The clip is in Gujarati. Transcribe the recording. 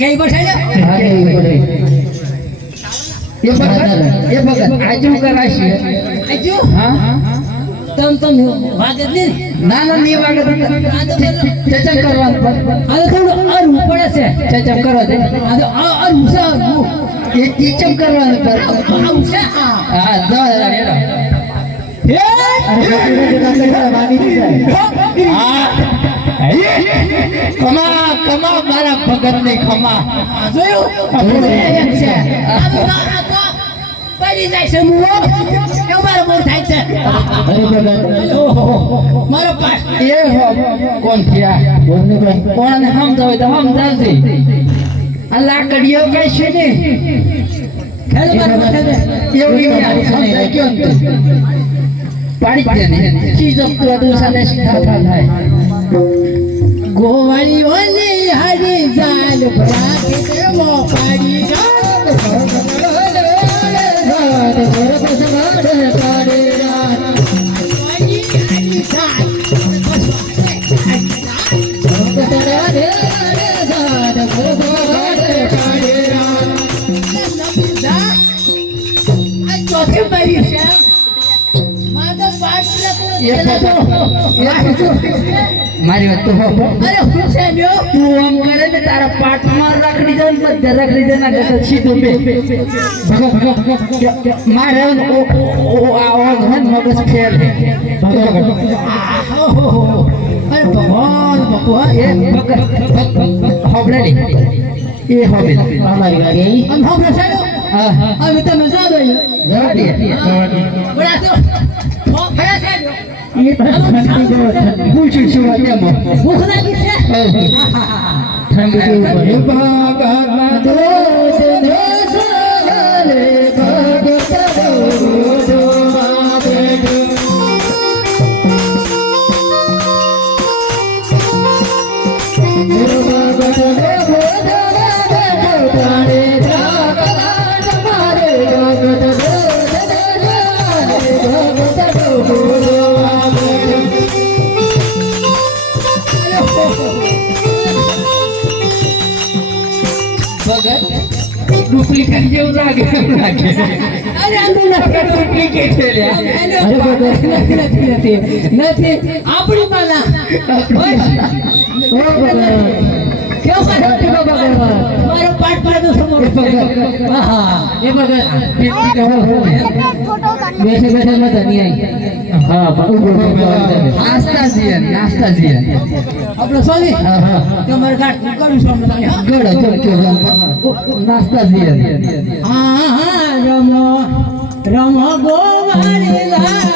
કઈ બસાય હા એ ભગત આજુ કરાશે આજુ હા તમ વાગે જ નહીં ના ના નહીં વાગે ચચમ કરવાનું આ તો થોડું અર પડે છે ચચમ કરો દે આ તો અર ઉસા એ ચીચમ કરવાનું પર આ ઉસા હા દો રેડો કમા કમા મારા ભગત ની ખમા જોયું છે આ તો પડી જાય છે મુઓ અમારો મોર થાય છે મારો પાસ એ હો કોણ થયા કોણ સમજાવે તો સમજાવશે આ લાકડીઓ કઈ છે ને ખેલ માર માથે એવડી સમજાય કેમ પાડી દે ને ચીજ તો દુસાને સીધા થાય ગોવાળી ઓની હરી જાલ ભરાકે તે મો પાડી મારી વાત તો અરે હું છે લ્યો તું આમ કરે ને તારા પાટમાં રાખડી જાય ને બધે રાખડી દે ના ગત સીધું બે મારે આ ઘન મગજ ફેલ અરે ભગવાન ભગવાન એ ભગત હોબળે એ હોબે અમારી વાગે આમ હોબળે સાડો હા હવે તમે જાદો જવા દે બોલા તો હોબળે સાડો પૂછું છું એમાં ભૂખ લાગી છે ઠંડી ડુપ્લિકેટ જેવું લાગે અરે આ તો ડુપ્લિકેટ છે લે અરે નથી આપણી પાલા કેવો મારો પાઠ પાડો સમો હા એ બગા બેઠે બેઠે મત નહીં નાસ્તા છીએ આપણો સોલી કે મારે ગાટ કરું છું નાસ્તા છીએ હા રમો રમો ગોવાળી